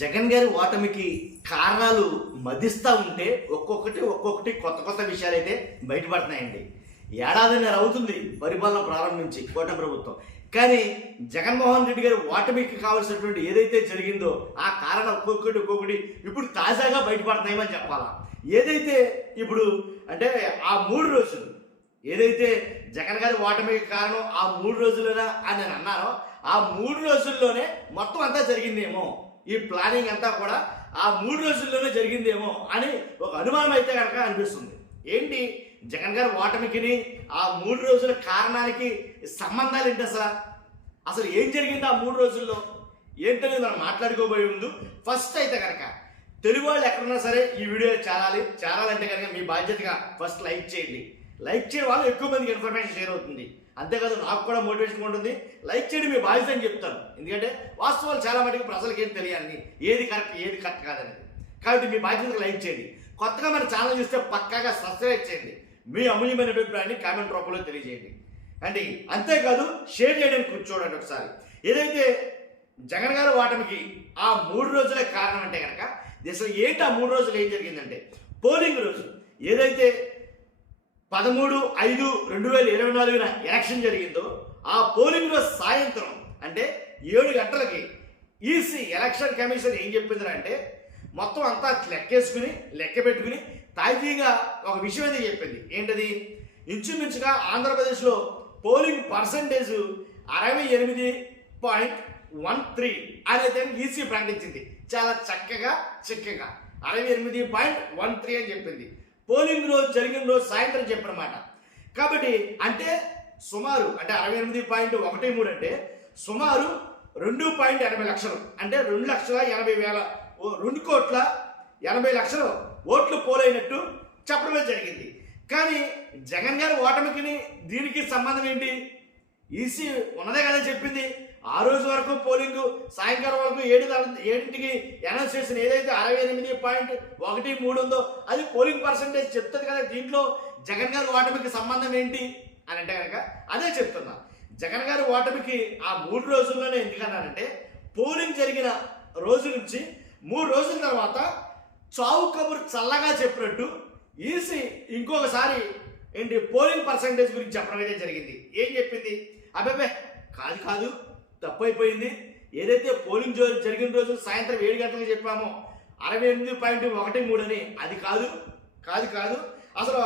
జగన్ గారి ఓటమికి కారణాలు మదిస్తూ ఉంటే ఒక్కొక్కటి కొత్త కొత్త విషయాలు అయితే బయటపడుతున్నాయండి. ఏడాదిన్నర అవుతుంది పరిపాలన ప్రారంభించి కూటమి ప్రభుత్వం. కానీ జగన్మోహన్ రెడ్డి గారి ఓటమికి కావాల్సినటువంటి ఏదైతే జరిగిందో ఆ కారణం ఒక్కొక్కటి ఇప్పుడు తాజాగా బయటపడుతున్నాయని చెప్పాలా. ఏదైతే ఇప్పుడు అంటే ఆ 3 రోజులు ఏదైతే జగన్ గారి ఓటమికి కారణం ఆ 3 రోజులునా అని నేను అన్నానో ఆ 3 రోజుల్లోనే మొత్తం అంతా జరిగిందేమో, ఈ ప్లానింగ్ అంతా కూడా ఆ 3 రోజుల్లోనే జరిగిందేమో అని ఒక అనుమానం అయితే కనుక అనిపిస్తుంది. ఏంటి జగన్ గారి ఓటమికి ఆ 3 రోజుల కారణానికి సంబంధాలు ఏంటి? అసలు ఏం జరిగింది ఆ 3 రోజుల్లో ఏంటనేది మనం మాట్లాడుకోబోయే ముందు ఫస్ట్ అయితే కనుక తెలుగు వాళ్ళు ఎక్కడున్నా సరే ఈ వీడియో చేరాలంటే కనుక మీ బాధ్యతగా ఫస్ట్ లైక్ చేయండి. లైక్ చేయడం వల్ల ఎక్కువ మందికి ఇన్ఫర్మేషన్ షేర్ అవుతుంది. అంతేకాదు నాకు కూడా మోటివేషన్ ఉంటుంది. లైక్ చేయడం మీ బాధ్యత అని చెప్తాను. ఎందుకంటే వాస్తవాలు చాలా మటుకు ప్రజలకు ఏం తెలియాలని, ఏది కరెక్ట్ కాదనేది. కాబట్టి మీ బాధ్యతగా లైక్ చేయండి. కొత్తగా మన ఛానల్ చూస్తే పక్కాగా సబ్స్క్రైబ్ చేయండి. మీ అమూల్యమైన అభిప్రాయాన్ని కామెంట్ రూపంలో తెలియజేయండి. అంటే అంతేకాదు షేర్ చేయడానికి చూడండి ఒకసారి. ఏదైతే జగన్ గారి ఓటమికి ఆ 3 రోజులే కారణం అంటే కనుక అసలు ఏంటి ఆ 3 రోజులు ఏం జరిగిందంటే, పోలింగ్ రోజు ఏదైతే 13/5/2024 ఎలక్షన్ జరిగిందో ఆ పోలింగ్ రోజు సాయంత్రం అంటే 7 గంటలకి ఈసీ ఎలక్షన్ కమిషన్ ఏం చెప్పింది అంటే మొత్తం అంతా లెక్క పెట్టుకుని తాజాగా ఒక విషయం అయితే చెప్పింది. ఏంటది? ఇంచుమించుగా ఆంధ్రప్రదేశ్లో పోలింగ్ పర్సంటేజ్ 68.13 అనేది ఈసీ ప్రకటించింది. చాలా చిక్కగా 68.13 అని చెప్పింది. పోలింగ్ రోజు జరిగిన రోజు సాయంత్రం చెప్పనమాట. కాబట్టి అంటే సుమారు అంటే 68.13 అంటే సుమారు 2.80 లక్షలు అంటే 2,80,000 ఓట్లు పోలైనట్టు చెప్పడమే జరిగింది. కానీ జగన్ గారి ఓటమికి దీనికి సంబంధం ఏంటి? ఈసీ ఉన్నదే కదా చెప్పింది. ఆ రోజు వరకు పోలింగ్ సాయంకాలం వరకు 7ంటికి అనౌన్స్ చేసిన ఏదైతే 68.13 ఉందో అది పోలింగ్ పర్సంటేజ్ చెప్తుంది కదా. దీంట్లో జగన్ గారి ఓటమికి సంబంధం ఏంటి అని అంటే కనుక అదే చెప్తున్నా. జగన్ గారి ఓటమికి ఆ 3 రోజుల్లోనే ఎందుకన్నానంటే పోలింగ్ జరిగిన రోజు నుంచి 3 రోజుల తర్వాత చావు కబురు చల్లగా చెప్పినట్టు ఈసీ ఇంకొకసారి ఏంటి పోలింగ్ పర్సంటేజ్ గురించి చెప్పడం అయితే జరిగింది. ఏం చెప్పింది? అబ్బాబే కాదు తప్పైపోయింది. ఏదైతే పోలింగ్ జరిగిన రోజు సాయంత్రం 7 గంటలకు చెప్పామో 68.13 అని అది కాదు అసలు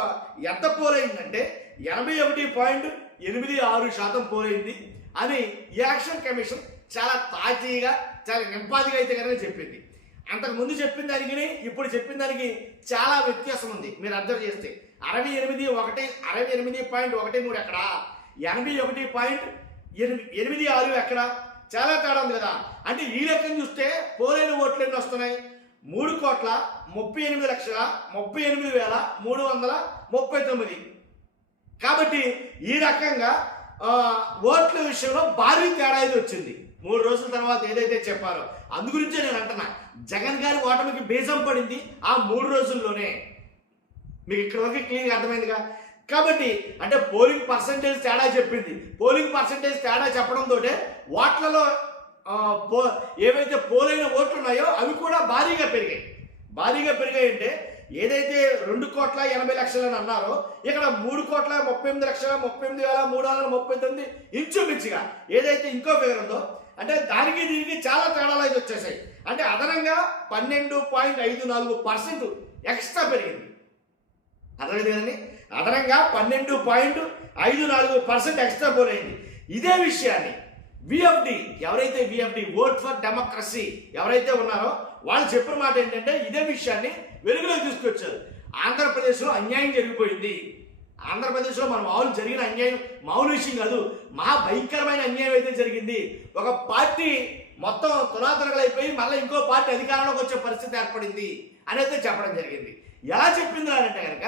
ఎంత పోలైందంటే 81.86% పోలైంది అని ఎలక్షన్ కమిషన్ చాలా తాజీగా చాలా నింపాదిగా అయితే కనుక చెప్పింది. అంతకుముందు చెప్పిన దానికి ఇప్పుడు చెప్పిన దానికి చాలా వ్యత్యాసం ఉంది. మీరు అబ్జర్వ్ చేస్తే 68.13 ఎక్కడ, 81.86 ఎక్కడ, చాలా తేడా ఉంది కదా. అంటే ఈ లెక్కను చూస్తే పోలైన ఓట్లు ఎన్ని వస్తున్నాయి? 3,38,38,339. కాబట్టి ఈ రకంగా ఓట్ల విషయంలో భారీ తేడా అయితే వచ్చింది 3 రోజుల తర్వాత ఏదైతే చెప్పారో. అందు గురించే నేను అంటున్నా జగన్ గారి ఓటమికి బీజం పడింది ఆ 3 రోజుల్లోనే. మీకు ఇక్కడ వరకు క్లియర్గా అర్థమైందిగా. కాబట్టి అంటే పోలింగ్ పర్సంటేజ్ తేడా చెప్పింది. పోలింగ్ పర్సంటేజ్ తేడా చెప్పడంతో ఓట్లలో ఏవైతే పోలైన ఓట్లు ఉన్నాయో అవి కూడా భారీగా పెరిగాయి అంటే ఏదైతే 2,80,00,000 అని అన్నారో ఇక్కడ 3,38,38,339 ఇంచుమించుగా ఏదైతే ఇంకో ఫిగర్ ఉందో అంటే దానికి దీనికి చాలా తేడాలు అయితే వచ్చేసాయి. అంటే అదనంగా 12.54% ఎక్స్ట్రా పెరిగింది. అర్థమైంది కదండి. అదనంగా 12.54% ఎక్స్ట్రా పోలైంది. ఇదే విషయాన్ని ఎవరైతే విఎఫ్డి ఓట్ ఫర్ డెమోక్రసీ ఎవరైతే ఉన్నారో వాళ్ళు చెప్పిన మాట ఏంటంటే ఇదే విషయాన్ని వెలుగులోకి తీసుకొచ్చారు. ఆంధ్రప్రదేశ్లో అన్యాయం జరిగిపోయింది. ఆంధ్రప్రదేశ్లో మన మామూలు జరిగిన అన్యాయం మామూలు విషయం కాదు, మహా భయంకరమైన అన్యాయం అయితే జరిగింది. ఒక పార్టీ మొత్తం తునాతునకలైపోయి మళ్ళీ ఇంకో పార్టీ అధికారంలోకి వచ్చే పరిస్థితి ఏర్పడింది అని అయితే చెప్పడం జరిగింది. ఎలా చెప్పింది అంటే కనుక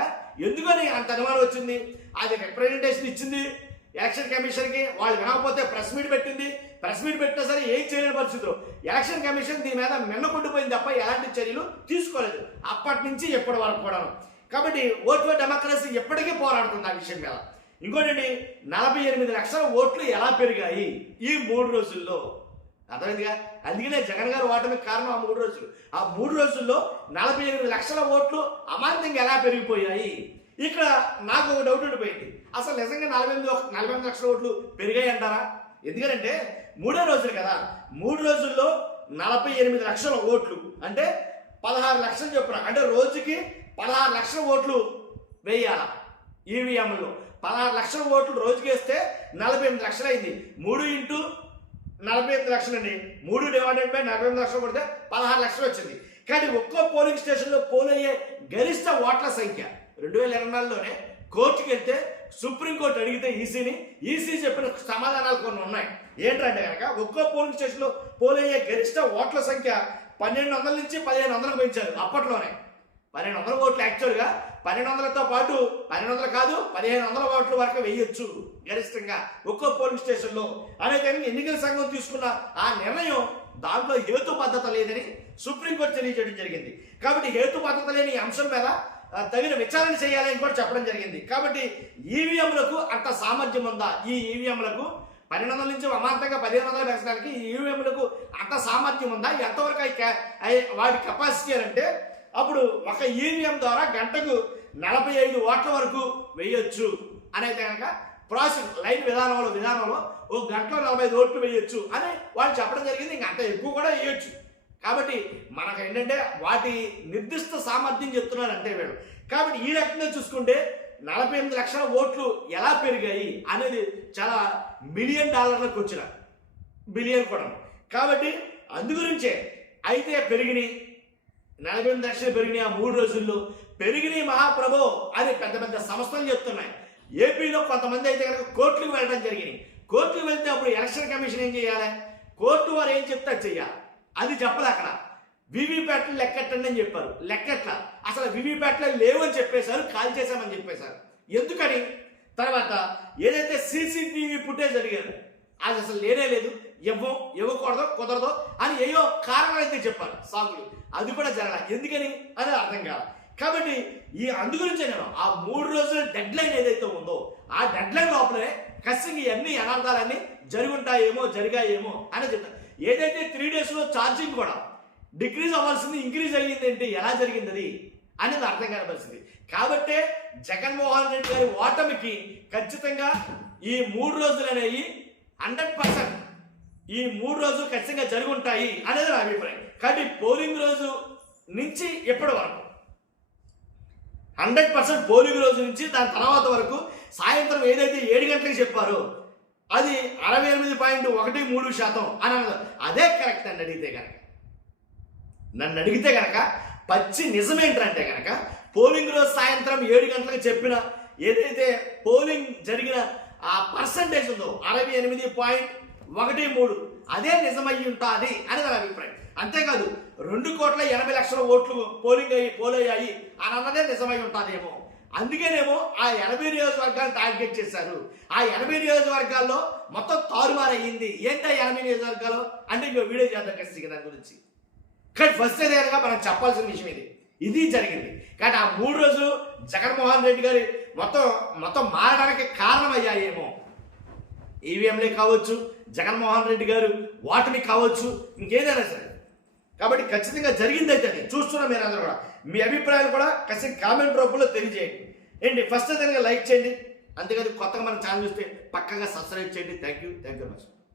ఎందుకని అంత అనుమానం వచ్చింది? అది రిప్రజెంటేషన్ ఇచ్చింది ఎలక్షన్ కమిషన్కి, వాళ్ళు వినకపోతే ప్రెస్ మీట్ పెట్టింది. ప్రెస్ మీట్ పెట్టినా సరే ఏం చేయలేని పరిస్థితులు ఎలక్షన్ కమిషన్ దీని మీద మిన్నకుండిపోయింది తప్ప ఎలాంటి చర్యలు తీసుకోలేదు అప్పటి నుంచి ఎప్పటి వరకు కూడా. కాబట్టి ఓట్ ఫర్ డెమోక్రసీ ఎప్పటికీ పోరాడుతుంది ఆ విషయం మీద. ఇంకోటి 48 లక్షల ఓట్లు ఎలా పెరిగాయి ఈ 3 రోజుల్లో? అర్థమైందిగా. అందుకనే జగన్ గారు ఓటమికి కారణం ఆ 3 రోజులు. ఆ 3 రోజుల్లో 48 లక్షల ఓట్లు అమాంతంగా ఎలా పెరిగిపోయాయి? ఇక్కడ నాకు ఒక డౌట్ ఉండిపోయింది. అసలు నిజంగా 48 లక్షల ఓట్లు పెరిగాయి అంటారా? ఎందుకంటే 3 రోజులు కదా, 3 రోజుల్లో 48 లక్షల ఓట్లు అంటే 16 లక్షలు చొప్పున, అంటే రోజుకి 16 లక్షల ఓట్లు వేయాల. ఈవీఎంలో 16 లక్షల ఓట్లు రోజుకి వేస్తే 48 లక్షలు అయింది. 3 ఇంటూ 48 లక్షలు అండి, 3 డివైడెడ్ బై 48 లక్షలు కొడితే 16 లక్షలు వచ్చింది. కానీ ఒక్కో పోలింగ్ స్టేషన్లో పోల్ అయ్యే గరిష్ట ఓట్ల సంఖ్య 2024లోనే కోర్టుకి వెళ్తే సుప్రీంకోర్టు అడిగితే ఈసీ చెప్పిన సమాధానాలు కొన్ని ఉన్నాయి. ఏంటంటే కనుక ఒక్కో పోలింగ్ స్టేషన్లో పోల్ అయ్యే గరిష్ట ఓట్ల సంఖ్య 1200 నుంచి 1500కు పెంచారు. అప్పట్లోనే 1200 ఓట్లు యాక్చువల్గా 1200తో పాటు 1200 కాదు 1500 ఓట్ల వరకు వేయొచ్చు గరిష్టంగా ఒక్కో పోలింగ్ స్టేషన్లో అనేది ఎన్నికల సంఘం తీసుకున్న ఆ నిర్ణయం దాంట్లో హేతుబద్ధత లేదని సుప్రీంకోర్టు తెలియజేయడం జరిగింది. కాబట్టి హేతుబద్ధత లేని అంశం మీద తగిన విచారణ చేయాలని కూడా చెప్పడం జరిగింది. కాబట్టి ఈవీఎంలకు అంత సామర్థ్యం ఉందా? ఈ ఈవీఎంలకు 1200 నుంచి అమాంతంగా 1500 పెంచడానికి ఈ ఈవీఎంలకు అంత సామర్థ్యం ఉందా? ఎంతవరకు వాటి కెపాసిటీ అంటే అప్పుడు ఒక ఈవీఎం ద్వారా గంటకు 45 ఓట్ల వరకు వేయొచ్చు అనేది కనుక ప్రాసెస్ లైన్ విధానంలో ఒక గంటలో 45 ఓట్లు వేయొచ్చు అని వాళ్ళు చెప్పడం జరిగింది. ఇంకా అంత ఎక్కువ కూడా వేయొచ్చు. కాబట్టి మనకు ఏంటంటే వాటి నిర్దిష్ట సామర్థ్యం చెప్తున్నారంటే వీళ్ళు. కాబట్టి ఈ రకంగా చూసుకుంటే 48 లక్షల ఓట్లు ఎలా పెరిగాయి అనేది చాలా $1 మిలియన్ వచ్చిన బిలియన్ కూడా. కాబట్టి అందుగురించే అయితే పెరిగినాయి 48 లక్షలు పెరిగినాయి. ఆ 3 రోజుల్లో పెరిగినాయి మహాప్రభో అని పెద్ద పెద్ద సంస్థలు చెప్తున్నాయి. ఏపీలో కొంతమంది అయితే కనుక కోర్టులకు వెళ్ళడం జరిగింది. కోర్టుకు వెళ్తే అప్పుడు ఎలక్షన్ కమిషన్ ఏం చేయాలి? కోర్టు వారు ఏం చెప్తే చెయ్యాలి. అది చెప్పదు. అక్కడ వీవీప్యాట్లు లెక్కెట్టండి అని చెప్పారు. లెక్కెట్ల అసలు వీవీప్యాట్లే లేవు అని చెప్పేశారు, కాల్ చేశామని చెప్పేశారు. ఎందుకని? తర్వాత ఏదైతే సీసీటీవీ ఫుటేజ్ అడిగారు అది అసలు లేనే లేదు, ఇవ్వకూడదు కుదరదు అని ఏయో కారణాలు అయితే చెప్పారు సాగులు. అది కూడా జరగాలి. ఎందుకని అనేది అర్థం కాదు. కాబట్టి అందుగురించే నేను ఆ 3 రోజుల డెడ్ లైన్ ఏదైతే ఉందో ఆ డెడ్ లైన్ లోపలే ఖచ్చితంగా ఇవన్నీ అనర్థాలన్నీ జరిగాయేమో అని చెప్తాను. ఏదైతే 3 డేస్లో ఛార్జింగ్ కూడా డిక్రీజ్ అవ్వాల్సింది ఇంక్రీజ్ అయ్యింది ఏంటి, ఎలా జరిగింది అది అనేది అర్థం కాని పరిస్థితి. కాబట్టే జగన్మోహన్ రెడ్డి గారి ఓటమికి ఖచ్చితంగా ఈ 3 రోజులు అనేవి 100% ఈ 3 రోజులు ఖచ్చితంగా జరిగి ఉంటాయి అనేది నా అభిప్రాయం. కాబట్టి పోలింగ్ రోజు నుంచి ఎప్పటి వరకు 100% పోలింగ్ రోజు నుంచి దాని తర్వాత వరకు సాయంత్రం ఏదైతే 7 గంటలకు చెప్పారో అది 68.13% అని అన్నది అదే కరెక్ట్ అని నన్ను అడిగితే కనుక పచ్చి నిజమేంటంటే కనుక పోలింగ్ రోజు సాయంత్రం 7 గంటలకు చెప్పిన ఏదైతే పోలింగ్ జరిగిన ఆ పర్సంటేజ్ ఉందో 68.13 అదే నిజమయ్యి ఉంటుంది అని నా అభిప్రాయం. అంతేకాదు 2,80,00,000 ఓట్లు పోలయ్యాయి అని అన్నదే నిజమై ఉంటుందేమో. అందుకేనేమో ఆ 80 నియోజకవర్గాలు టార్గెట్ చేశారు. ఆ 80 నియోజకవర్గాల్లో మొత్తం తారుమారయ్యింది. ఏంటి 80 నియోజకవర్గాలు అంటే ఇంకో వీడియో చేద్దాం ఖచ్చితంగా దాని గురించి. కానీ ఫస్ట్ ఏదైనా మనం చెప్పాల్సిన విషయం ఇది జరిగింది. కానీ ఆ 3 రోజులు జగన్మోహన్ రెడ్డి గారి మొత్తం మారడానికి కారణమయ్యాయేమో. ఈవీఎంలే కావచ్చు, జగన్మోహన్ రెడ్డి గారు ఓటమి కావచ్చు, ఇంకేదైనా సరే. కాబట్టి ఖచ్చితంగా జరిగిందైతే అది చూస్తున్నా. మీరు అందరూ కూడా మీ అభిప్రాయాలు కూడా ఖచ్చితంగా కామెంట్ రూపంలో తెలియజేయండి. ఏంటి ఫస్ట్ ఏదైనా లైక్ చేయండి. అంతేకాదు కొత్తగా మన ఛానల్ చూస్తే పక్కగా సబ్స్క్రైబ్ చేయండి. Thank you very much.